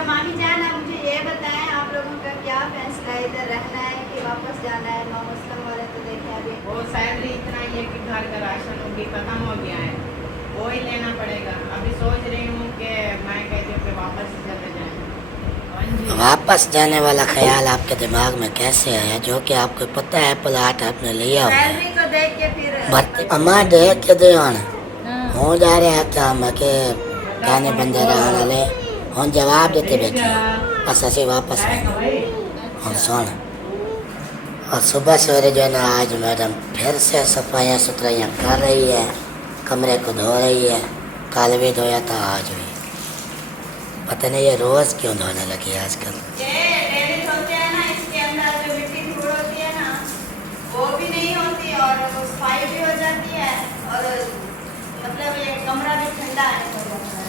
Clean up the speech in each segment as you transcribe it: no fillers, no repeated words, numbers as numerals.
अच्छा मामी जान, आप मुझे ये बताएं, आप लोगों का क्या फैसला है, इधर रहना है कि वापस जाना है? नौ मुस्लिम वाले तो देखे अभी वो सैलरी इतना ही है कि घर का राशन भी खत्म हो गया है, वो ही लेना पड़ेगा। अभी सोच रही हूँ कि मैं कहती हूँ कि वापस चले जाएं। हाँ जी। वापस जाने वाला ख्याल आपके दिमाग में कैसे आया, जो कि आपको पता है प्लाट आपने लिया हुआ है? सैलरी को देख के फिर भर्ती अम्मा देख के दे हो जा रहे हैं काम है कि गाने बंदे रहने ले हम जवाब देते बैठे बस ऐसे वापस आए हम सुन। और सुबह सवेरे जो है ना आज मैडम फिर से सफाइयाँ सुथराइयाँ कर रही है, कमरे को धो रही है। कल भी धोया था, आज भी पता नहीं ये रोज़ क्यों धोने लगी है आजकल। ये लेडीज होते हैं ना, इसके अंदर जो मिट्टी धूल होती है ना, वो भी नहीं होती और सफाई भी हो जाती है और मतलब ये कमरा भी ठंडा है हो जाता है।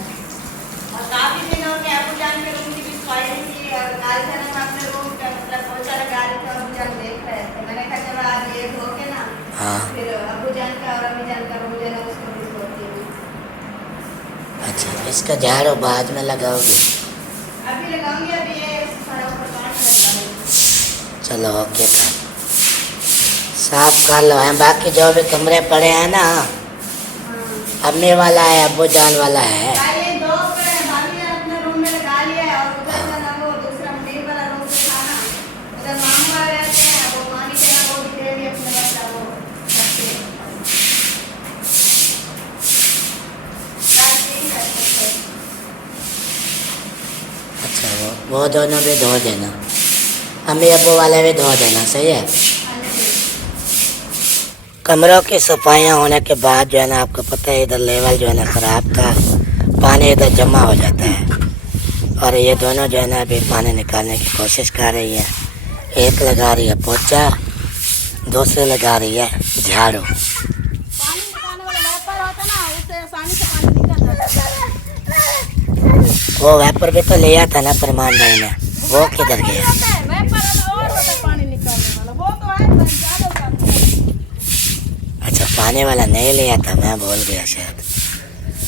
और काफी दिन हो गए अबू जान के रूम की भी सफाई नहीं की और काल से मैं अपने रूम का मतलब पोछा लगा रही थी, अबू जान देख रहे थे। मैंने कहा चलो आज ये धो के ना हाँ फिर अबू जान का और अम्मी जान का रूम जो है ना उसको भी धोती हूँ। अच्छा, इसका झाड़ू बाद में लगाओगी? अभी लगाऊंगी, अभी ये सारा ऊपर काट रखा है। चलो ओके सर, साफ कर लो हैं। बाकी जो भी कमरे पड़े हैं ना, अम्मी वाला है अब्बू जान वाला है। ये दो कपड़े भाभी ने अपने रूम में लगा लिया है और उधर का ना वो दूसरा मंदिर वाला रूम से था ना, उधर मामू आ रहते हैं, वो मामी के ना वो भी दे दिए अपने बच्चा वो रखते हैं। अच्छा, वो दोनों भी धो देना, अम्मी अब्बू वाले भी धो देना, सही है। कमरों की सफाइयाँ होने के बाद जो है ना आपको पता है इधर लेवल जो है ना ख़राब था, पानी इधर जमा हो जाता है और ये दोनों जो है ना अभी पानी निकालने की कोशिश कर रही है। एक लगा रही है पोछा, दूसरी लगा रही है झाड़ू। वो वैपर भी तो लिया था ना फरमान भाई ने, वो किधर गया? अच्छा, पानी वाला नहीं लिया था, मैं भूल गया शायद।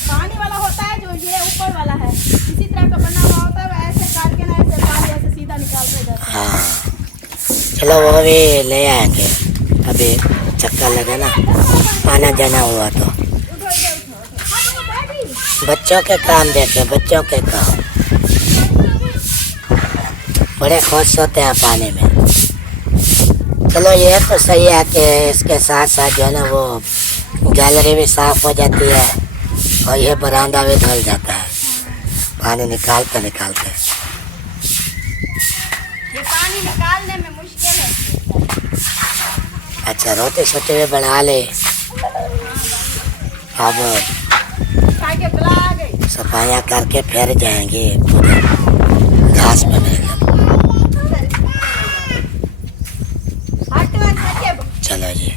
पानी वाला होता है जो ये ऊपर वाला है, इसी तरह का बना हुआ होता है, ऐसे काट के ना ऐसे पानी ऐसे सीधा निकालते जाते हैं। हाँ चलो वो भी ले आएंगे, अभी चक्कर लगे ना आना जाना हुआ तो। बच्चों के काम देखे, बच्चों के काम बड़े खुश होते हैं पानी में। चलो ये तो सही है कि इसके साथ साथ जो है ना वो गैलरी भी साफ हो जाती है और ये बरामदा भी धुल जाता है पानी निकालते निकालते। ये पानी निकालने में मुश्किल है। अच्छा, रोटी छोटी भी बना ले, अब सफाइयाँ करके फिर जाएंगे घास पे मेरे। चलो जी,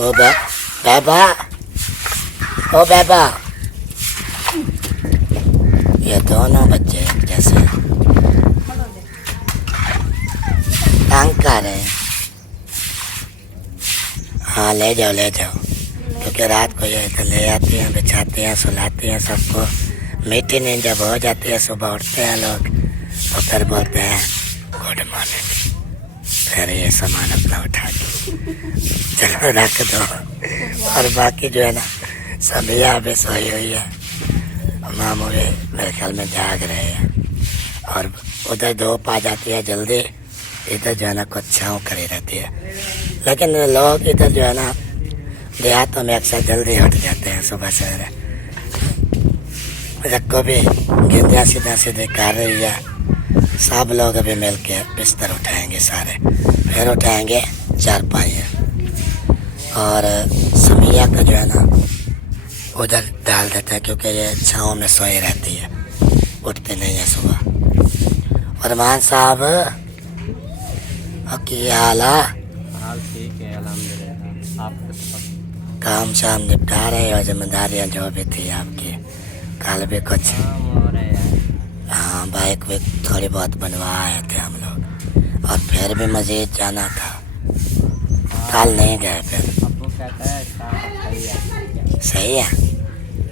ओ बेबा, ओ बेबा, ये दोनों बच्चे एक जैसे तंग कर रहे हैं। हाँ ले जाओ ले जाओ, क्योंकि रात को ये इधर ले आती हैं, बिछाती हैं, सुलाती हैं सबको। मीठी नींद जब हो जाती है, सुबह उठते हैं लोग तो फिर बोलते हैं गुड मॉर्निंग, फिर ये सामान अपना उठा के चलो रख दो। और बाकी जो है ना समिया अभी सोई हुई है, मामू भी मेरे ख्याल में जाग रहे हैं और उधर धूप आ जाती है जल्दी, इधर जो है ना कुछ छाँव करी रहती है। लेकिन लोग इधर जो है ना देहातों में अक्सर जल्दी हट जाते हैं सुबह सवेरे। रखो भी गिंदियाँ सीधा सीधे कर रही है, सब लोग अभी मिल के बिस्तर उठाएंगे, सारे फिर उठाएंगे चारपाइयाँ और समिया का जो है ना उधर डाल देते हैं, क्योंकि ये छाँव में सोई रहती है, उठते नहीं है सुबह। और मान साहब की हाल ठीक है अल्हम्दुलिल्लाह। आप काम शाम निपटा रहे हो, जिम्मेदारियाँ जो भी थी आपकी, कल भी कुछ हो रहे हैं। हाँ बाइक भी थोड़ी बहुत बनवा आए थे हम लोग और फिर भी मज़ीद जाना था, कल नहीं गए फिर। आपको कहता है सही है। सही है,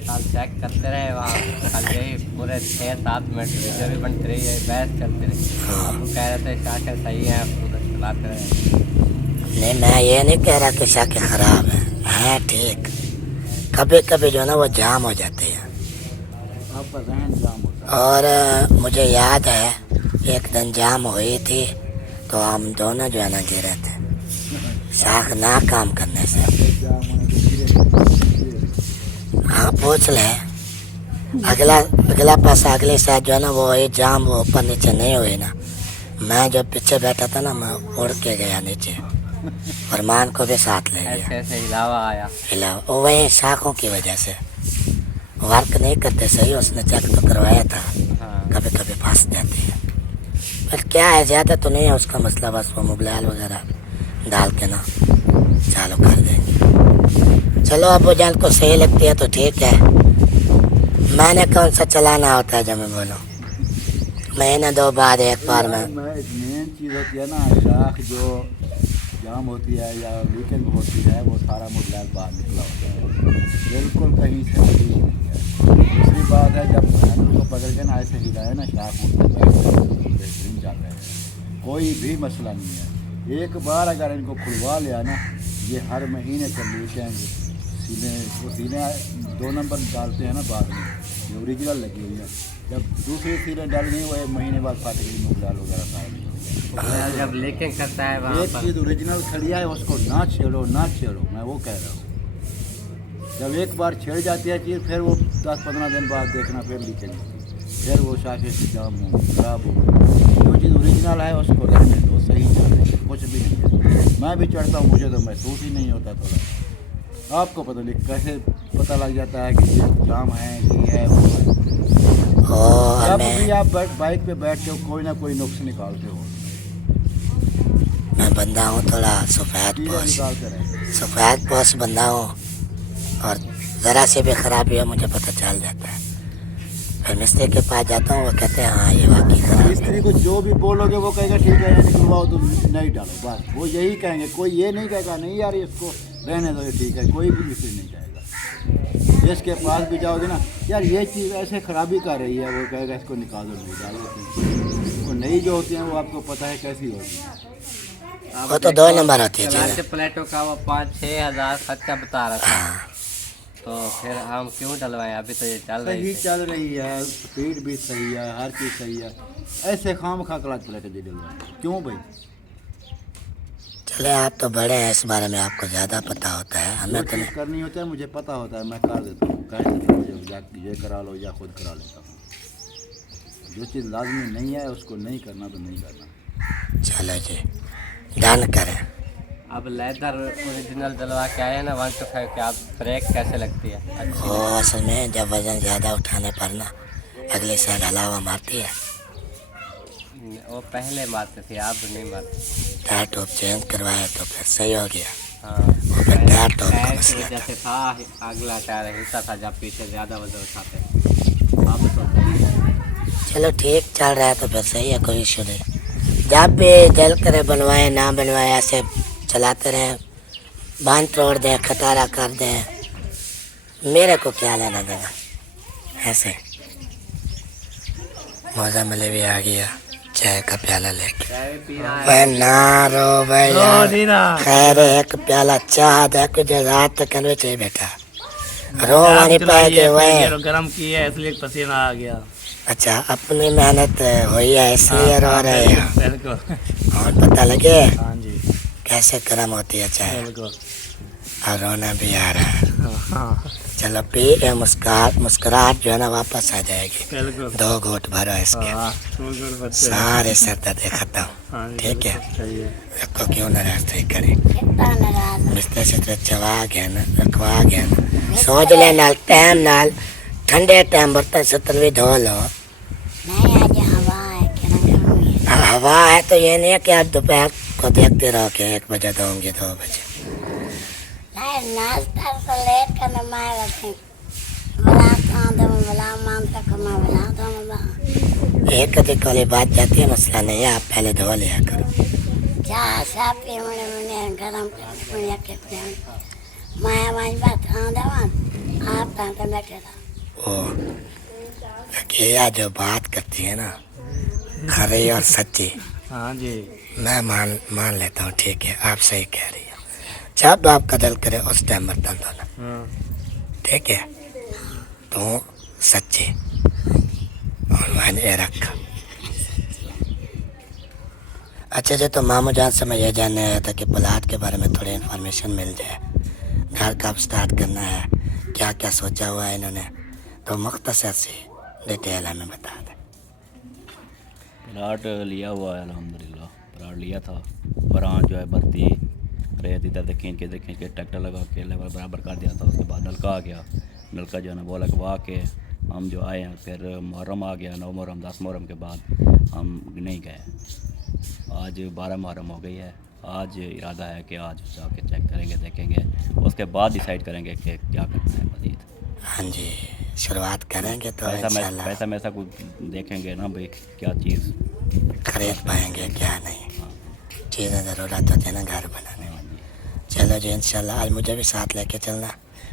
हाल चेक करते रहे वहाँ कल यही पूरे 6-7 मिनट वीडियो भी बनती रही है, बहस चलती रही। अब वो कह रहे थे शाके सही है, उधर चलाते रहे। नहीं, मैं ये नहीं कह रहा कि शाके खराब है ठीक। कभी कभी जो है ना वो जाम हो जाते हैं। आपका जहन जाम होता और मुझे याद है एक दिन जाम हुई थी तो हम दोनों जो है ना गिरे थे शाख ना काम करने से। है जाम होने के गिरे। हाँ पूछ ले, अगला पासा अगली साइड जो है ना वो ये जाम वो ऊपर नीचे नहीं हुई ना, मैं जो पीछे बैठा था ना मैं उड़ के गया नीचे और मान को भी साथ ले ऐसे गया। ऐसे हिलावा आया। हिला वो वही शाखों की वजह से वर्क नहीं करते सही, उसने चेक तो करवाया था। हाँ। कभी कभी फंस जाती है, पर क्या है ज़्यादा तो नहीं है उसका मसला, बस वो मोबाइल वगैरह डाल के ना चालू कर देंगे। चलो अब वो जान को सही लगती है तो ठीक है, मैंने कौन सा चलाना होता है जब मैं बोलूँ, महीने 2 बार 1 बार में। मेन चीज़ होती है ना, शाख जो जाम होती है या लीकेज होती है वो सारा मोबाइल बाहर निकला होता है, बिल्कुल कहीं से लीक नहीं है। दूसरी बात है जब हैंडल को पकड़ के ना ऐसे हिलाए ना शाख बेहतरीन जाता है, कोई भी मसला नहीं है। एक बार अगर इनको खुलवा लिया ना, ये हर महीने कर लीकेंगे। सीने 2 नंबर डालते हैं ना बाद में, ये ओरिजिनल लगी हुई है। जब दूसरी सीने डाल गई वो 1 महीने बाद फाटेगी मोबाइल वगैरह सारा नहीं होगा। जब लीकिंग करता है वहाँ एक पर चीज़ ओरिजिनल खड़ी है उसको ना छेड़ो, मैं वो कह रहा हूँ। जब एक बार छेड़ जाती है चीज़ फिर वो 10-15 दिन बाद देखना फिर लीकेज फिर वो शाखे से जाम हो खराब हो। जो चीज़ ओरिजिनल है उसको रखने दो, सही चलते कुछ भी नहीं है। मैं भी चढ़ता हूँ, मुझे तो महसूस ही नहीं होता थोड़ा। आपको पता नहीं कैसे पता लग जाता है कि ये जाम है कि है वो है। जब भी आप बाइक पे बैठते हो कोई ना कोई नुक्स निकालते हो। मैं बंदा हूँ थोड़ा सफ़ेद पोश बंदा हूँ और ज़रा से भी खराबी है मुझे पता चल जाता है। फिर मिस्त्री के पास जाता हूँ, वो कहते हैं हाँ ये वाकई खराब है। मिस्त्री को जो भी बोलोगे वो कहेगा ठीक है निकलवाओ, तुम नहीं डालो, बस वो यही कहेंगे। कोई ये नहीं कहेगा नहीं यार इसको रहने दो ये ठीक है, कोई भी मिस्त्री नहीं कहेगा। जिसके पास भी जाओगे ना यार ये चीज़ ऐसे खराबी कर रही है, वो कहेगा इसको निकाल दो, नहीं डालो। वो नई जो होती हैं वो आपको पता है कैसी होती है। वो तो 2 नंबर होती है चलाते प्लेटों का वो 5-6 हज़ार खर्चा बता रहा था, तो फिर हम क्यों डलवाएं? अभी तो ये चल रही सही चल रही है, स्पीड भी सही है, हर चीज़ सही है। ऐसे खाम खा क्लच प्लेटें दे डलवाएं क्यों भाई? चले आप तो बड़े हैं, इस बारे में आपको ज़्यादा पता होता है, हमें तो नहीं। करनी होता है मुझे पता होता है, मैं कर देता हूँ, कह देता हूँ ये करा लो या खुद करा लेता हूँ। जो चीज़ लाजमी नहीं है उसको नहीं करना तो नहीं करना। चलो जी डन करें। अब लेदर ओरिजिनल डलवा के आए ना 125 के, आप ब्रेक कैसे लगती है? अच्छी वो असल में जब वज़न ज़्यादा उठाने पर ना अगली साइड हलावा मारती है। वो पहले मारते थे, आप नहीं मारते। टायर टॉप चेंज करवाया तो फिर सही हो गया। हाँ, वो फिर टायर टॉप का टायर की मसला वजह था। से था, अगला टायर हिलता था जब पीछे ज़्यादा वजन उठाते। अब तो चलो ठीक चल रहा है तो फिर सही है, कोई इशू नहीं। जब भी दिल करे बनवाए ना बनवाए ऐसे चलाते रहें, बांध तोड़ दें, खटारा कर दें, मेरे को क्या लेना देना। ऐसे मौजा मिले भी आ गया चाय का प्याला लेके। चाय पीना है। भाई ना रो भाई यार, खैर एक प्याला चाह दे कुछ रात तक करवे चाहिए बेटा, रो वाली पाए के वह गरम की है इसलिए पसीना आ गया। अच्छा अपनी मेहनत हुई है इसलिए रो रहे हैं। बिल्कुल। और पता लगे हाँ जी कैसे गर्म होती है चाय, बिल्कुल। और रोना भी आ रहा है। हाँ चलो पी के मुस्कुराहट जो है ना वापस आ जाएगी। बिल्कुल। 2 घूंट भरो इसके, हाँ बिल्कुल बच्चे। सारे सर दर्द खत्म। हाँ जी, ठीक है, सही है। रखो क्यों नाराज नहीं करे, बिस्तर से तो चवा गया ना, रखवा गया ना। सोच ले नाल टाइम नाल ठंडे टाइम बर्तन सतल भी धो लो। हवा है तो ये नहीं है कि आप दोपहर को देखते रहो कि 1 बजे धोंगे 2 बजे। नाश्ता से लेट करना मैं रखी बला दम बला मान तक मैं बला दम बला एक कभी कोई बात जाती है, मसला नहीं है, आप पहले धो लिया करो। चाह सा पे मैंने गरम कर के मैं बात आंदा आप बैठे रहो। वो किया जो बात करती है ना खरी और सच्ची, हाँ जी। मैं मान लेता हूँ, ठीक है आप सही कह रही हो। जब आपका दिल करे उस टाइम बर्तन धोना, हाँ ठीक है, तो सच्ची और मैंने रखा। अच्छा जी, तो मामू जान से मैं ये जानने आया था कि प्लाट के बारे में थोड़ी इन्फॉर्मेशन मिल जाए। घर कब स्टार्ट करना है, क्या क्या सोचा हुआ है इन्होंने, तो मुख्तसर सी डिटेल हमें बता दें। प्लाट लिया हुआ है अल्हम्दुलिल्लाह। प्लाट लिया था, बरान जो है भरती रेत इधर से खींच के ट्रैक्टर लगा के लेवल बराबर कर दिया था। उसके बाद नलका आ गया, नलका जो है ना वो लगवा के हम जो आए हैं। फिर मुहर्रम आ गया, 9 मुहर्रम 10 मुहर्रम के बाद हम नहीं गए। आज 12 मुहर्रम हो गई है। आज इरादा है कि आज जाके चेक करेंगे, देखेंगे, उसके बाद डिसाइड करेंगे कि क्या करना है मज़ीद। हाँ जी, शुरुआत करेंगे तो इंशाल्लाह पैसा में ऐसा कुछ देखेंगे ना भाई, क्या चीज़ खरीद पाएंगे क्या नहीं। हाँ चीज़ें ज़रूरत होती है ना घर बनाने में। हाँ जी, चलो जी, इंशाल्लाह आज मुझे भी साथ लेके चलना,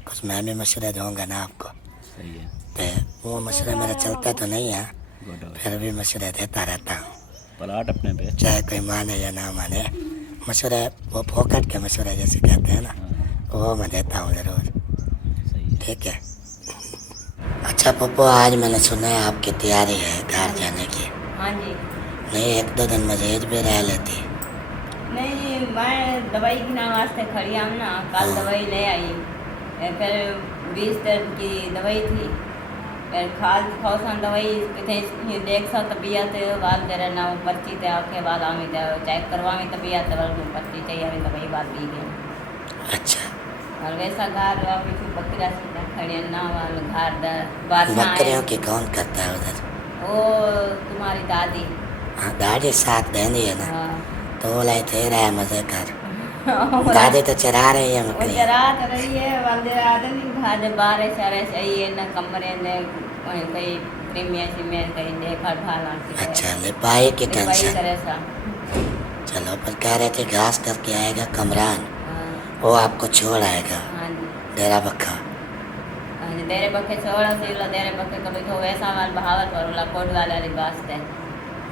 कुछ मैं भी मशवरे दूँगा ना आपको। सही है। तो वो मशवरे मेरा चलता तो नहीं है, गुड। फिर भी मशवरे देता रहता हूँ, प्लाट अपने पे। चाहे कोई माने या ना माने। मशवरे वो फोकट के मशवरे जैसे कहते हैं ना, हाँ वो मैं देता हूँ ज़रूर, सही है। ठीक है। अच्छा पप्पू, आज मैंने सुना है आपकी तैयारी है घर जाने की। हाँ जी। नहीं, 1-2 दिन मजीद भी रह लेती। नहीं, मैं दवाई की ना वास्ते खड़ी हूँ ना, कल दवाई ले आई। फिर 20 दिन की दवाई थी, फिर खाल खौसान दवाई कितने देख सा तबीयत वाल तेरा ना पर्ची ते आके वाल आमी ते चेक करवामी तबीयत वाल पर्ची चाहिए अभी दवाई बात भी गई। अच्छा, और वैसा घर अभी फिर बकरा से खड़े ना वाल घर बादशाह बकरियों की कौन करता है उधर? वो तुम्हारी दादी। हाँ, दादी साथ बहनी है ना, हाँ। तो वो लाई थे रहा है मजे कर। दादी तो चरा रही है वो बकरी। चरा तो रही है, वाले आदमी घाटे बारे सारे सही है ना, कमरे ने कहीं प्रीमियर सीमियर कहीं देखा ढाला। अच्छा, लिपाई की भाई टेंशन। करे सा। चलो, पर कह रहे थे घास करके आएगा कमरान, हाँ। वो आपको छोड़ आएगा हाँ जी। डेरा बक्खा। हाँ जी, तेरे पक्के छोड़ा सीला तेरे पक्के कभी तो वैसा वाल बहावल पर वाला कोट वाला रिवास्ते।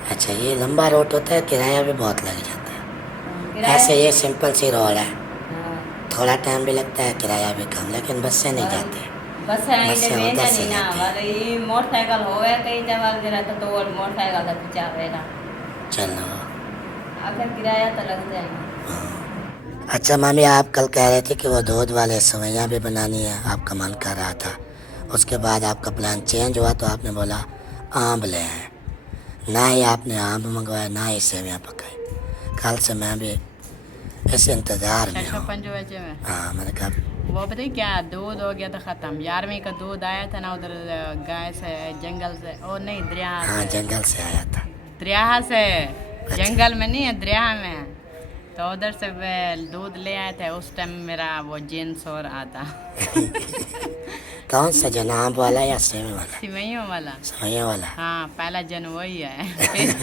अच्छा, ये लंबा रोड होता है, किराया भी बहुत लग जाता है। ऐसे ये सिंपल सी रोड है, थोड़ा टाइम भी लगता है, किराया भी कम, लेकिन बस से नहीं जाते। बस है बस से इधर उधर से नहीं ना जाते हैं। वाले मोटरसाइकिल होवे कई जगह जरा तो मोटरसाइकिल का पीछा वेला चलो। आखिर किराया तो लग जाएगा। हाँ। अच्छा मामी, आप कल कह रहे थे कि वो दूध वाले सेवइयाँ भी बनानी है, आपका मन कर रहा था। उसके बाद आपका प्लान चेंज हुआ तो आपने बोला आम ले आए। ना ही आपने आम मंगवाया, ना ही सेवइयाँ पकाई। कल से मैं भी इस इंतज़ार में हूँ। 655 में हाँ, मैंने कहा वो बताइए क्या दूध हो गया था ख़त्म। 11वीं का दूध आया था ना उधर गाय से जंगल से, और नहीं दरिया हाँ, से। जंगल से आया था। दरिया से, जंगल में नहीं है, दरिया में। तो उधर से वे दूध ले आए थे। उस टाइम मेरा वो जिन सो रहा था। कौन सा जन, आम वाला या सेवई वाला? सिवैयों वाला। सेवइयाँ वाला। हाँ, पहला जन वही है। फिर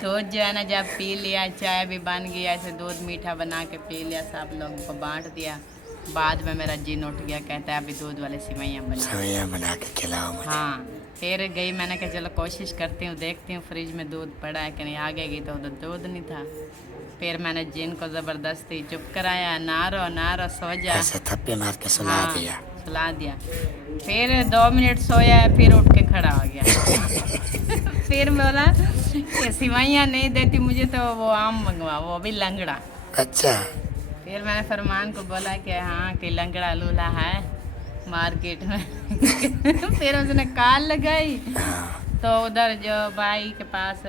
दूध जो है ना, जब पी लिया, चाय भी बन गया, ऐसे दूध मीठा बना के पी लिया, सब लोगों को बांट दिया। बाद में मेरा जिन उठ गया, कहता है अभी दूध वाले सिवैयाँ बना। सेवइयाँ बना के खिलाओ मुझे। हाँ, फिर गई, मैंने कहा चलो कोशिश करती हूँ, देखती हूँ फ्रिज में दूध पड़ा है कि नहीं। आगे गई तो उधर दूध नहीं था। फिर मैंने जिन को ज़बरदस्ती चुप कराया, नारो सो जा। ऐसे थप्पे मार के सुला हाँ, दिया। सुला दिया। फिर 2 मिनट सोया, फिर उठ के खड़ा हो गया। फिर बोला कि सिवैयाँ नहीं देती मुझे तो वो आम मंगवा, वो भी लंगड़ा। अच्छा, फिर मैंने फरमान को बोला कि हाँ कि लंगड़ा लूला है मार्केट में। फिर उसने काल लगाई, तो उधर जो भाई के पास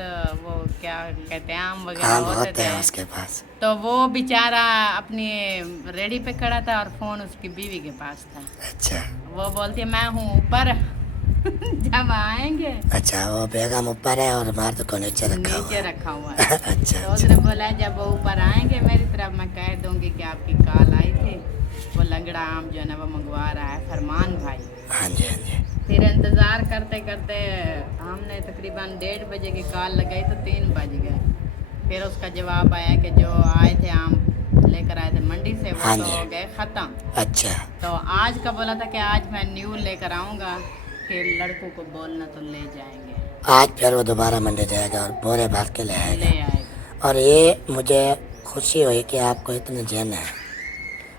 वो क्या कहते हैं आम वगैरह आम होते होते हैं थे, उसके पास। तो वो बेचारा अपनी रेडी पे खड़ा था और फ़ोन उसकी बीवी के पास था। अच्छा वो बोलती है मैं हूँ ऊपर। जब आएंगे। अच्छा, वो बेगम ऊपर है और मर्द को नीचे रखा हुआ नीचे है। रखा हुआ है। अच्छा तो उसने बोला जब वो ऊपर आएंगे मेरी तरफ, मैं कह दूंगी कि आपकी कॉल आई थी, वो लंगड़ा आम जो है ना वो मंगवा रहा है फरमान भाई। हाँ जी, हाँ जी। फिर इंतज़ार करते करते हमने तकरीबन 1:30 बजे की कॉल लगाई तो 3 बज गए। फिर उसका जवाब आया कि जो आए थे आम लेकर आए थे मंडी से, वो हाँ तो जी। हो गए ख़त्म। अच्छा तो आज का बोला था कि आज मैं न्यू लेकर आऊँगा, फिर लड़कों को बोलना तो ले जाएंगे, आज फिर वो दोबारा मंडी जाएगा और बोरे भर के ले ले आएगा। आएगा। और ये मुझे खुशी हुई कि आपको इतने जन है,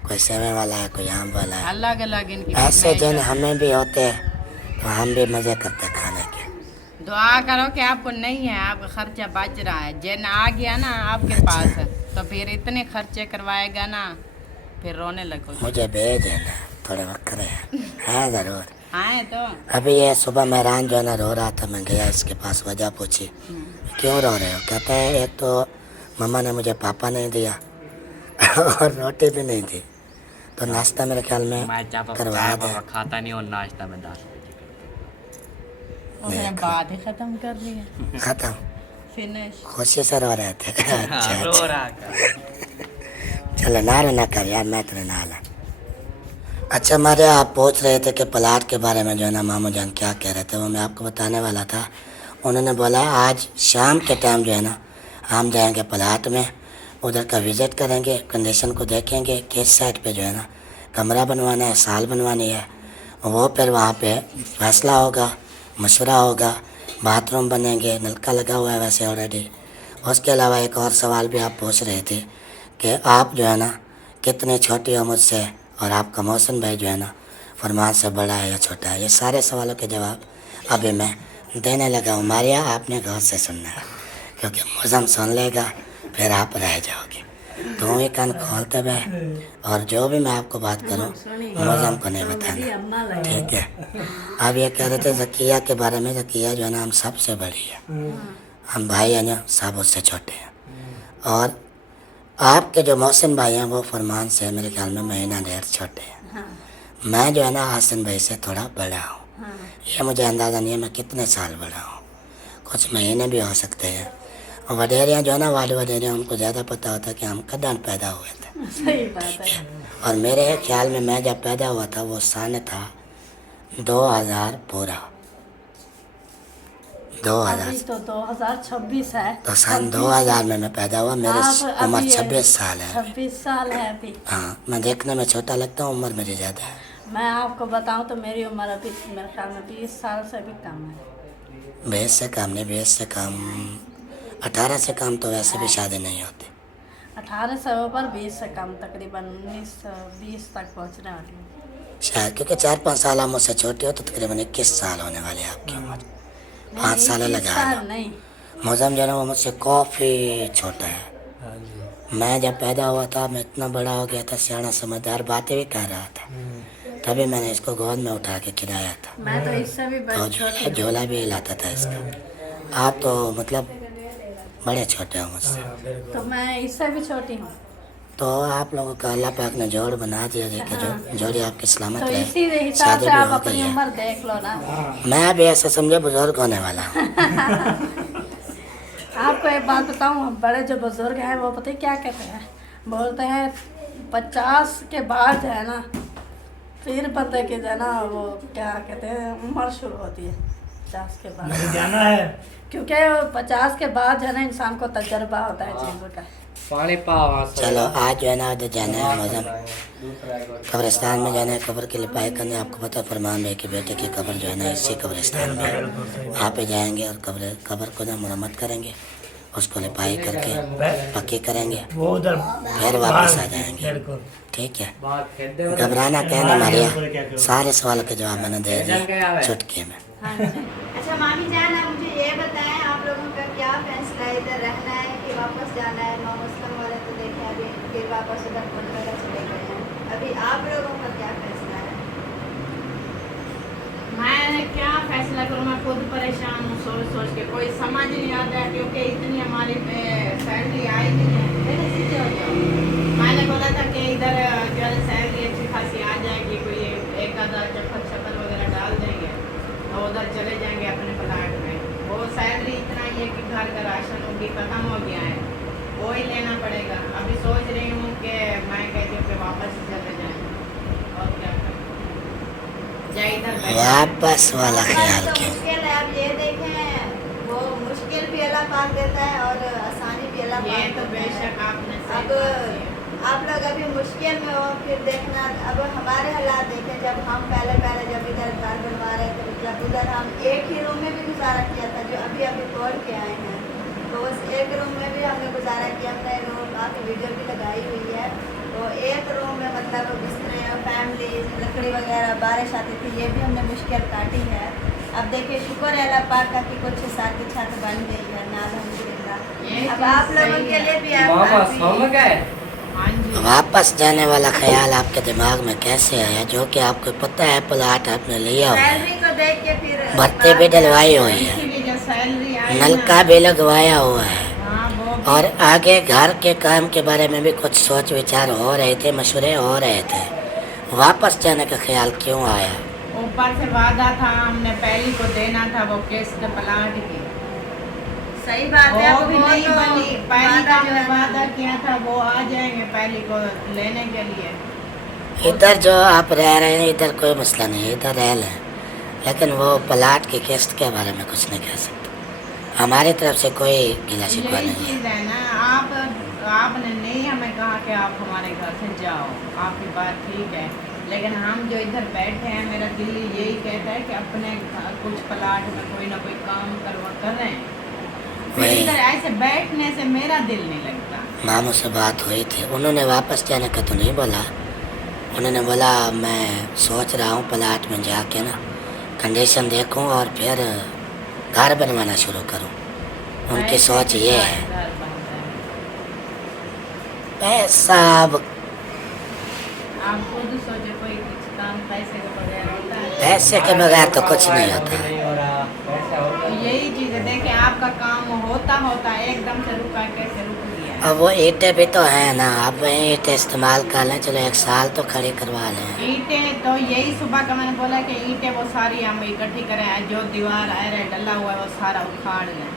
कोई सेवे वाला है, कोई आम वाला है। अलग अलग इनकी ऐसे जन फरमाइश है। हमें भी होते तो हम भी मज़े करते खाने के। दुआ करो कि आपको नहीं है, आपका खर्चा बच रहा है। जिन आ गया ना आपके पास तो फिर इतने खर्चे करवाएगा ना, फिर रोने लगोगे। मुझे भेज देना, थोड़े वक्रे हैं ज़रूर। आए तो अभी ये सुबह मेहरान जो है ना रो रहा था, मैं गया इसके पास, वजह पूछी क्यों रो रहे हो। कहता है एक तो मम्मा ने मुझे पापा नहीं दिया और रोटी भी नहीं दी, तो नाश्ता मेरे ख्याल में करवा दे। खाता नहीं और नाश्ता में दाल। उसने बात ही खत्म कर दी है, खत्म, फिनिश। खुशी से रो रहे थे। अच्छा रो अच्छा, रहा है। चलो ना रोना कर यार, मैं तुम्हें ना ला। अच्छा मारे, आप पूछ रहे थे कि प्लाट के बारे में जो है ना मामू जान क्या कह रहे थे, वो मैं आपको बताने वाला था। उन्होंने बोला आज शाम के टाइम जो है ना हम जाएंगे प्लाट में, उधर का विज़िट करेंगे, कंडीशन को देखेंगे, किस साइड पे जो है ना कमरा बनवाना है, साल बनवानी है, वो फिर वहाँ पे फैसला होगा, मशवरा होगा, बाथरूम बनेंगे, नलका लगा हुआ है वैसे ऑलरेडी। उसके अलावा एक और सवाल भी आप पूछ रहे थे कि आप जो है ना कितनी छोटी हो मुझसे, और आपका मौसम भाई जो है ना फरमान से बड़ा है या छोटा है। ये सारे सवालों के जवाब अभी मैं देने लगा हूँ। मारिया, आपने गौर से सुनना है, क्योंकि मौसम सुन लेगा फिर आप रह जाओगे। तो ये कान खोलते हुए, और जो भी मैं आपको बात करूँ मौसम को नहीं बताना, ठीक है। अब ये कह रहे थे ज़किया के बारे में। ज़किया जो है ना हम सबसे बड़ी है, हम भाई हैं ना सब उससे छोटे हैं। और आपके जो मौसम भाई हैं वो फरमान से मेरे ख्याल में महीना डेढ़ छोटे हैं। मैं जो है ना आसिन भाई से थोड़ा बड़ा हूँ। ये मुझे अंदाज़ा नहीं है मैं कितने साल बड़ा हूँ, कुछ महीने भी हो सकते हैं। और वडेरियाँ जो है ना वाले वडेरियाँ, उनको ज़्यादा पता होता है कि हम कदम पैदा हुए थे। सही बात है। और मेरे ख्याल में मैं जब पैदा हुआ था वो सन था 2000 पूरा, 2000। अभी तो 2026 है, तो सन 2000 में मैं पैदा हुआ, मेरी आप उम्र अभी 26 साल है। 26 साल है अभी। हाँ, मैं देखने में छोटा लगता हूँ, उम्र मेरी ज़्यादा है। मैं आपको बताऊं तो मेरी उम्र अभी मेरे ख्याल में 20 साल से भी कम है। 20 से कम नहीं, 20 से कम, 18 से कम तो वैसे भी शादी नहीं होती। 18 से ऊपर, 20 से कम, तकरीबन 19-20 तक पहुंचने वाली हूँ। शायद, क्योंकि 4-5 साल आप मुझसे छोटे हो तो तकरीबन 21 साल होने वाले हैं आपकी उम्र। 5 साल लगा लो। नहीं, मौसम जो है ना वो मुझसे काफ़ी छोटा है। मैं जब पैदा हुआ था मैं इतना बड़ा हो गया था, सियाना समझदार, बातें भी कर रहा था, तभी मैंने इसको गोद में उठा के खिलाया था। मैं तो इससे भी तो बड़ी छोटी। झोला भी हिलाता था इसका। आप तो मतलब बड़े छोटे हो मुझसे। तो मैं इससे भी छोटी हूँ। तो आप लोगों का अल्लाह पाक ने जोड़ बना दिया, देखिए जो जोड़ी आपकी सलामत तो रहे। इसी हिसाब शादी से भी आप हो अपनी गई है। उम्र देख लो ना। मैं भी ऐसे समझे बुजुर्ग होने वाला हूँ। आपको एक बात बताऊं, हम बड़े जो बुजुर्ग हैं वो पता है क्या कहते हैं, बोलते हैं 50 के बाद जो है ना फिर बंदे के जो है ना वो क्या कहते हैं उम्र शुरू होती है 50 के बाद जाना है। क्योंकि 50 के बाद जो है ना इंसान को तजर्बा होता है चीज़ों का। पानी पावा चलो आज जो है ना उधर जाना है, मौसम कब्रिस्तान में जाना है, कब्र की लिपाई करने। आपको पता है फरमान भाई की बेटे की कब्र जो है ना इसी कब्रिस्तान में है। वहाँ पे जाएंगे और कब्र को ना मुरम्मत करेंगे, उसको लिपाई करके पक्की करेंगे, वो उधर फिर वापस आ जाएंगे। ठीक है, घबराना क्या नहीं मारिया, सारे सवाल के जवाब मैंने दे दिए चुटकी में। अच्छा मामी जान, आप मुझे ये बताएं आप लोगों का क्या फैसला है, इधर रहना है कि वापस जाना है? नौ मुस्लिम वाले तो देखे अभी फिर वापस उधर कोलकाता चले गए हैं, अभी आप लोगों का क्या फैसला है? मैं क्या फैसला करूँ, मैं खुद परेशान हूँ सोच सोच के, कोई समझ नहीं आता है क्योंकि इतनी हमारी सैलरी आई नहीं है। मैंने बोला था कि इधर जो है सैलरी अच्छी खासी आ जाएगी, कोई 1000 चप्पल वगैरह डाल देंगे और उधर चले जाएंगे अपने प्लाट में। वो सैलरी इतना ही है कि घर का राशन भी खत्म हो गया है, वो ही लेना पड़ेगा। अभी सोच रही हूँ कि मैं कहती हूँ कि वापस ही चले जाएँ और क्या करें, जाए इधर वापस वाला ख्याल तो क्यों? मुश्किल है, अब ये देखें वो मुश्किल भी अल्लाह पाक देता है और आसानी भी अल्लाह ये पाक तो देता है। बेशक आपने सही अब बात की है। आप लोग अभी मुश्किल में हो, फिर देखना अब हमारे हालात देखें। जब हम पहले जब इधर घर बनवा रहे थे, मतलब उधर हम एक ही रूम में भी गुजारा किया था, जो अभी तोड़ के आए हैं। तो उस एक रूम में भी हमने गुजारा किया। हमने रूम काफ़ी वीडियो भी लगाई हुई है। तो एक रूम में मतलब बिस्तरे, फैमिली, लकड़ी वगैरह, बारिश आती थी, ये भी हमने मुश्किल काटी है। अब देखिए शुक्र है अल्लाह पाक का कि कुछ साथ की छत बन गई है ना, अल्हम्दुलिल्लाह। अब आप लोगों के लिए भी वापस जाने वाला ख्याल आपके दिमाग में कैसे आया, जो कि आपको पता है प्लाट आपने लिया हुआ है, सैलरी को देख के फिर भर्ती भी डलवाई हुई है, सैलरी आई नलका भी लगवाया हुआ है, हाँ वो और आगे घर के काम के बारे में भी कुछ सोच विचार हो रहे थे, मशवरे हो रहे थे। वापस जाने का ख्याल क्यों आया? ऊपर से वादा था, हमने पहली को देना था वो किस्त प्लाट की, सही बात है। वो अब भी वो नहीं तो बनी। पहली का वादा जो हमने है ना, वादा किया था वो आ जाएंगे पहली को लेने के लिए। इधर जो आप रह रहे हैं इधर कोई मसला नहीं है, इधर रह लें, लेकिन वो प्लाट की किस्त के बारे में कुछ नहीं कह सकते। हमारी तरफ से कोई गिला शिकवा यही नहीं है। चीज़ है ना, आपने नहीं हमें कहा कि आप हमारे घर से जाओ, आपकी बात ठीक है, लेकिन हम जो इधर बैठे हैं, मेरा दिल यही कहता है कि अपने कुछ प्लाट में कोई ना कोई काम करें। वही इधर ऐसे बैठने से मेरा दिल नहीं लगता। मामू से बात हुई थी, उन्होंने वापस जाने का तो नहीं बोला, उन्होंने बोला मैं सोच रहा हूँ प्लाट में जाके ना कंडीशन देखूँ और फिर घर बनवाना शुरू करूँ। उनकी सोच ये है। घर बनता है। पैसा अब आप खुद सोचो, कोई कुछ काम पैसे के बगैर होता है? पैसे के बगैर तो कुछ नहीं होता है। नहीं हो रहा, पैसा होता तो यही चीज़ है, देखिए आपका काम होता एकदम से रुका, कैसे रुक गया? अब वो ईंटें भी तो हैं ना, आप वही ईंटें इस्तेमाल कर लें, चलो 1 साल तो खड़ी करवा लें। ईंटें तो यही सुबह का मैंने बोला कि ईंटें वो सारी हम इकट्ठी करें, जो दीवार आए डला हुआ है वो सारा उखाड़ लें।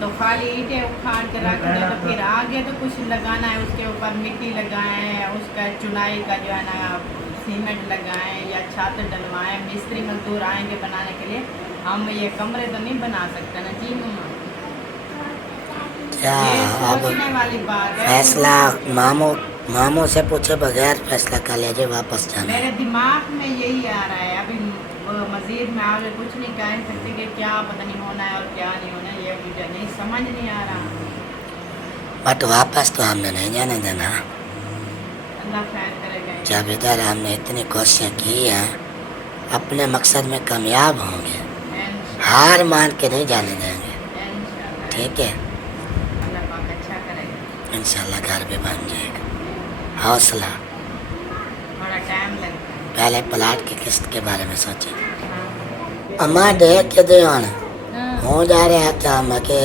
तो खाली ईंटें उखाड़ के रख दें, तो फिर आगे तो कुछ लगाना है, उसके ऊपर मिट्टी लगाएं, उसका चुनाई का जो है ना सीमेंट लगाएं या छत डलवाएं। मिस्त्री मजदूर आएंगे बनाने के लिए, हम ये कमरे तो नहीं बना सकते ना जी मम्मा। क्या ये अब सोचने वाली बात है। फैसला मामू से पूछे बगैर फैसला कर लीजिए वापस जाना। मेरे दिमाग में यही आ रहा है, अभी मजीद में आगे कुछ नहीं कह सकते कि क्या पता नहीं होना है और क्या नहीं होना है, ये मुझे नहीं समझ नहीं आ रहा। बट वापस तो हमने नहीं जाने देना। अल्लाह खैर करेगा। जब इधर हमने इतनी कोशिशें की हैं, अपने मकसद में कामयाब होंगे, हार मान के नहीं जाने देंगे। इंशाल्लाह ठीक है, अल्लाह पाक अच्छा करेगा। इंशाल्लाह घर भी बन जाएगा। हौसला, थोड़ा टाइम लगता है। पहले प्लाट की किस्त के बारे में सोचे। अम्मा देख के दे हो जा रहे हैं क्या मैं के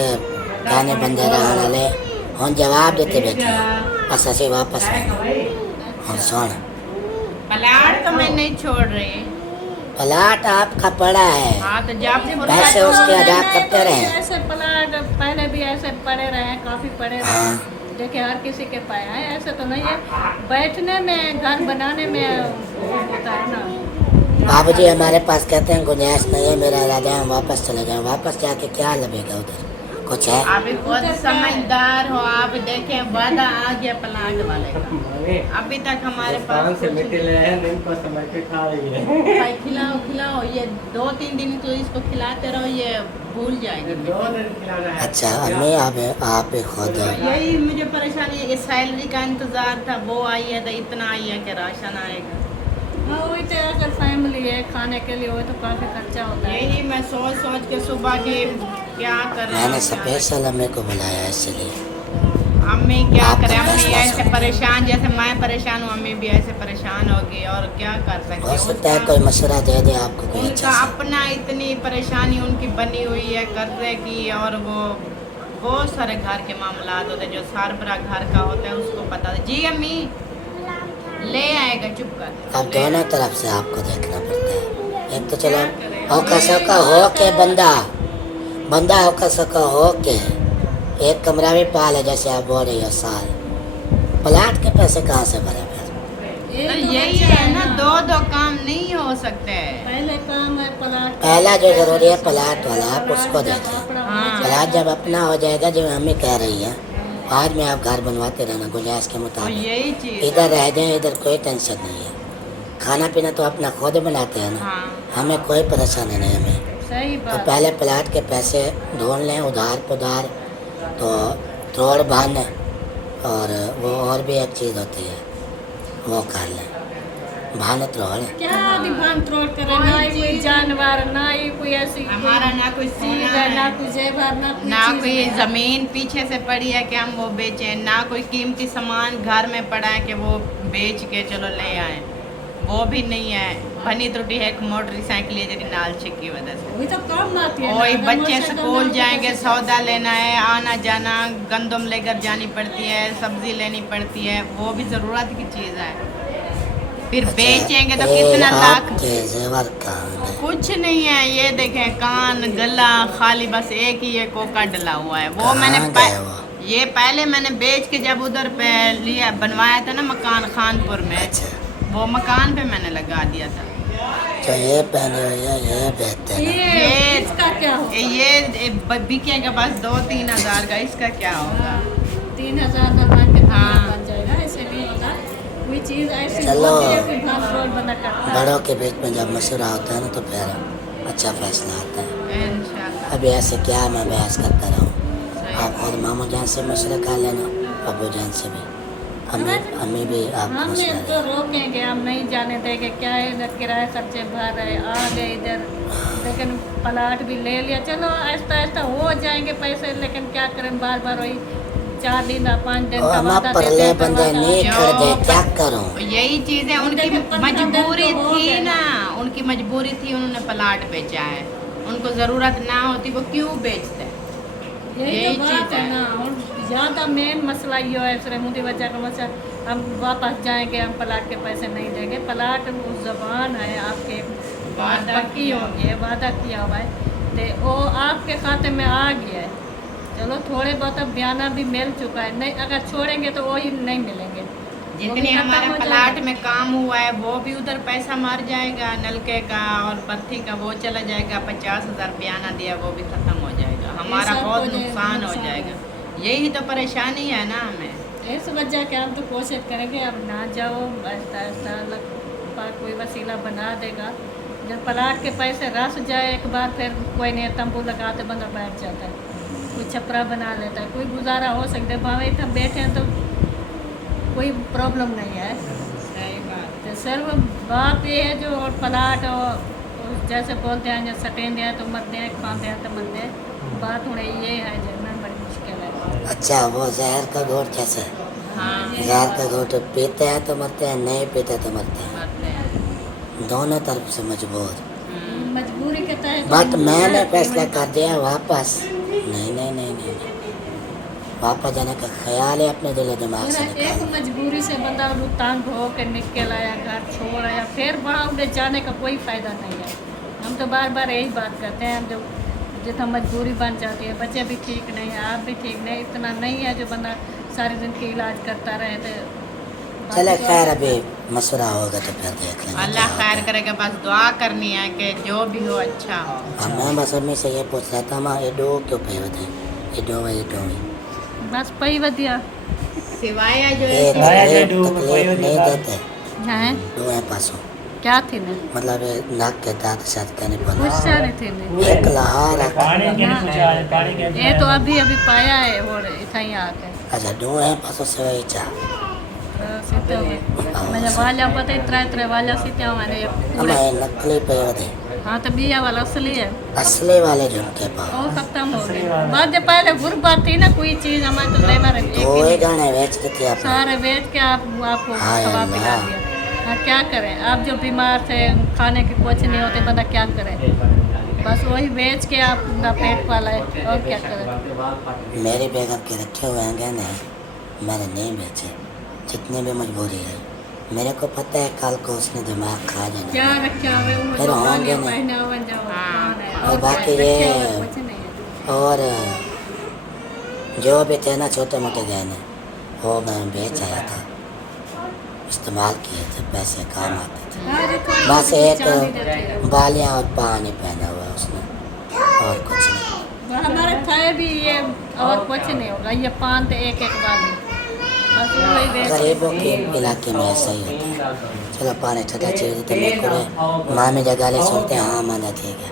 गाने बंदे रहने वाले हम जवाब देते बैठे बस ऐसे वापस हम सुन। प्लाट तो मैं नहीं छोड़ रही। प्लाट आपका पड़ा है, हाँ तो जब पैसे उसके अदा करते रहे। ऐसे प्लाट पहले भी ऐसे पड़े रहे हैं, काफी पड़े रहे हाँ। हैं। देखिए हर किसी के पाया है, ऐसे तो नहीं है। बैठने में, घर बनाने में वो होता है ना। बाबूजी हमारे पास कहते हैं गुंजाइश नहीं है, मेरा इरादा है हम वापस चले जाएं। वापस जाके क्या लबेगा उधर, कुछ है? आप खुद समझदार हो, आप देखें वादा आ गया प्लाट वाले का, अभी तक हमारे पास से मिट्टी ले हैं, दिन को समझ के खा रही है। भाई खिलाओ, ये 2-3 दिन तो इसको खिलाते रहो, ये भूल जाएगी। 2 दिन खिला रहा है। अच्छा अम्मी आप ही खुद यही मुझे परेशानी है, सैलरी का इंतजार था, वो आई है तो इतना आई है कि राशन आएगा। हाँ वही तो, अगर फैमिली है खाने के लिए, वो तो काफी खर्चा होता है। यही मैं सोच के सुबह के क्या कर रहे मैंने स्पेशल अम्मी को बुलाया इसलिए। अम्मी क्या आपका करे, अम्मी फैसला ऐसे सुनो। परेशान, जैसे मैं परेशान हूँ अम्मी भी ऐसे परेशान होगी, और क्या कर सकते हो सकता है कोई मशवरा दे दे आपको कोई उनका अच्छा सा। अपना इतनी परेशानी उनकी बनी हुई है कर्जे की, और वो बहुत सारे घर के मामला होते हैं जो सारबरा घर का होता है उसको पता है। जी अम्मी ले आएगा, चुप कर। अब दोनों तरफ से आपको देखना पड़ता है। एक तो चलो औका सौका हो के बंदा औका सौका हो के एक कमरा भी पाले, जैसे आप बोल रही हो साल, प्लाट के पैसे कहाँ से भरे फिर? तो यही है ना, 2 काम नहीं हो सकते। पहले काम है प्लाट। पहला जो जरूरी है प्लाट वाला, आप उसको देखें। हाँ। प्लाट जब अपना हो जाएगा, जो हमें कह रही है बाद में आप घर बनवाते रहना गुंजाइश के और मुताबिक। यही चीज इधर रह जाएं, इधर कोई टेंशन नहीं है। खाना पीना तो अपना खुद बनाते हैं ना, हाँ हमें कोई परेशानी नहीं हमें। सही तो बात पहले प्लाट के पैसे ढूंढ लें उधार पुधार, तो तोड़ भन और वो और भी एक चीज़ होती है वो कर लें, भान तोड़। क्या आदि भान तोड़ करे, ना ही कोई जानवर, ना ही कोई ऐसी हमारा ना कोई चीज सोना है, ना है, कोई जेवर, ना कोई ना चीज कोई है। जमीन पीछे से पड़ी है कि हम वो बेचें, ना कोई कीमती सामान घर में पड़ा है कि वो बेच के चलो ले आए, वो भी नहीं है। बनी त्रुटि है एक मोटरसाइकिल है जी नाल छिकी वजह से। वही तो काम आती है ना, वही अगर बच्चे मोटरसाइकिल स्कूल ना हो जाएंगे, तो सौदा लेना है, आना जाना, गंदम लेकर जानी पड़ती है, सब्जी लेनी पड़ती है, वो भी ज़रूरत की चीज़ है। फिर बेचेंगे तो कितना लाख। आपके जेवर कहाँ गए? कुछ नहीं है, ये देखें कान गला खाली बस एक ही ये कोका डला हुआ है। वो कहाँ मैंने गए वो? ये पहले मैंने बेच के जब उधर पे लिया बनवाया था ना मकान खानपुर में, अच्छा, वो मकान पे मैंने लगा दिया था। तो ये पहने हुए ये बेचते हैं ना? ये इसका क्या होगा? ये बिकेगा बस 2-3 हज़ार का, इसका क्या होगा? 3000 का भान के हाँ। बन जाएगा, ऐसे नहीं होगा। कोई चीज ऐसी चलो। होती है कि भान तोड़ बना करता है। बड़ों के बीच में जब मशवरा होता है ना तो फिर अच्छा फैसला आता है। इंशाल्लाह। अभी ऐसे क्या मैं बहस करता रहूँ? सही। आप खुद मामू जान से मशवरा कर लेना, अबू जान से भी, अम्मी भी आपको हमने मशवरा तो रोकेंगे, हम नहीं जाने देंगे। क्या है इधर किराए खर्चे भर रहे, आ गए इधर, लेकिन प्लाट भी ले लिया, चलो आहिस्ता आहिस्ता हो जाएंगे पैसे। लेकिन क्या करें, बार बार वही 4 दिन 5 दिन और का मैं वादा परले देते हैं, बंदे वादा नहीं आता कर दे, जो क्या करूँ? यही चीज़ है, उनकी उनके 15 दिन मजबूरी तो हो थी गए। ना, उनकी मजबूरी थी, उन्होंने प्लाट बेचा है। उनको ज़रूरत ना होती वो क्यों बेचते? यही यही तो बात चीज़ है है। ना। और ज़्यादा मेन मसला ये है, सिर्फ मुझे वजह का मसला, हम वापस जाएंगे, हम प्लाट के पैसे नहीं देंगे। प्लाट वो ज़बान है आपके, वादा की होगी, वादा किया हुआ है, तो वो आपके खाते में आ गया है। चलो थोड़े बहुत अब बयाना भी मिल चुका है, नहीं अगर छोड़ेंगे तो वही नहीं मिलेंगे। वो भी जितनी खत्म हमारे हो प्लाट जाएगा। में काम हुआ है वो भी उधर पैसा मार जाएगा, नलके का और बत्ती का वो चला जाएगा। 50,000 बयाना दिया वो भी खत्म हो जाएगा, हमारा सब बहुत हो जाएगा, नुकसान हो नुकसान जाएगा। यही तो परेशानी है ना हमें। इस वजह के हम तो कोशिश करेंगे अब ना जाओ, आहिस्ता आहिस्ता अल्लाह पाक कोई वसीला बना देगा। जब प्लाट के पैसे रस जाए एक बार, फिर कोई नहीं, तंबू लगाते बंदा बैठ जाता है, कोई छपरा बना लेता है, कोई गुजारा हो सकता है। भावे हम बैठे हैं तो कोई प्रॉब्लम नहीं है। सही बात। तो सिर्फ बात ये है जो और प्लाट और जैसे बोलते हैं जब सटें दिया तो मत दें, खाते हैं तो मत दें। बात थोड़ी ये है जब बड़ी मुश्किल है। अच्छा, वो जहर का घोट कैसे? हाँ जहर का घोट पीते हैं तो मरते हैं, नहीं पीते तो मरते हैं, मरते हैं। दोनों तरफ से मजबूर। मजबूरी के तहत बट मैंने फैसला कर दिया वापस नहीं नहीं नहीं नहीं नहीं। वापस जाने का ख्याल है अपने दिल दिमाग से मेरा एक निकाल। मजबूरी से बंदा तंग हो के निकल आया, घर छोड़ आया, फिर वहाँ उधर जाने का कोई फ़ायदा नहीं है। हम तो बार बार यही बात करते हैं, हम जो जितना मजबूरी बन जाती है, बच्चे भी ठीक नहीं है, आप भी ठीक नहीं, इतना नहीं है जो बंदा सारे दिन की इलाज करता रहे। तो चले खैर, अभी मशवरा होगा तो फिर देख लेंगे अल्लाह क्या खैर होता है। करेगा, बस दुआ करनी है कि जो भी हो अच्छा हो। अब मैं बस अम्मी से ये पूछ रहा था, माँ एडो क्यों पे होते एडो वही बस पई वधिया सिवाय जो ये है तकलीफ नहीं देते हैं, दो है पासों, क्या थी ने मतलब ये नाक के दांत शायद कहने कुछ पर सारे थे ने। एक लहार ये तो अभी अभी पाया है और इतना ही आके अच्छा दो है पासों से वही चाह सीते हुए मैंने वाला पता इतना इतना वाला सीते हुए मैंने पूरे। हमें नकली पे होते हाँ तो बिया वाला असली है, असली वाले झुमके पाओ वो खत्म हो गए। बाद जब पहले गुरबात थी ना, कोई चीज़ हमारे तो लेना रही तो ये गाने बेच के थे आपने। सारे बेच के आपको हाय खवा पिला अल्लाह। दिया। हाँ क्या करें, आप जो बीमार थे, खाने के कुछ नहीं होते, बंदा क्या करे, बस वही बेच के आप अपना पेट पाला है, और क्या करें। मेरी बेगम के रखे हुए हैं गहने, मैंने नहीं बेचे, जितनी भी मजबूरी है। मेरे को पता है कल को उसने दिमाग खा जाना क्या रखा हुआ है, वो फिर जो होंगे गाने नहीं। पहने हुए जो कौन है, और बाकी क्या, ये रखे हुए कुछ नहीं है। और जो भी थे ना छोटे मोटे गहने, वो मैं बेच आया था, इस्तेमाल किए थे, पैसे काम आते थे। हाँ, जो थोड़ी बस बहुत चांदी देते एक हैं। बालियाँ और पानी पहना हुआ उसने, और कुछ नहीं। वो हमारे थे से भी ये और कुछ नहीं होगा, ये 5 एक वाली बस वही बेच। गरीबों के इलाके में ऐसा ही होता है। चलो पानी ठंडा चाहिए तो मेरे को माँ में जगह ले छोड़ते हैं। हाँ माना ठीक है।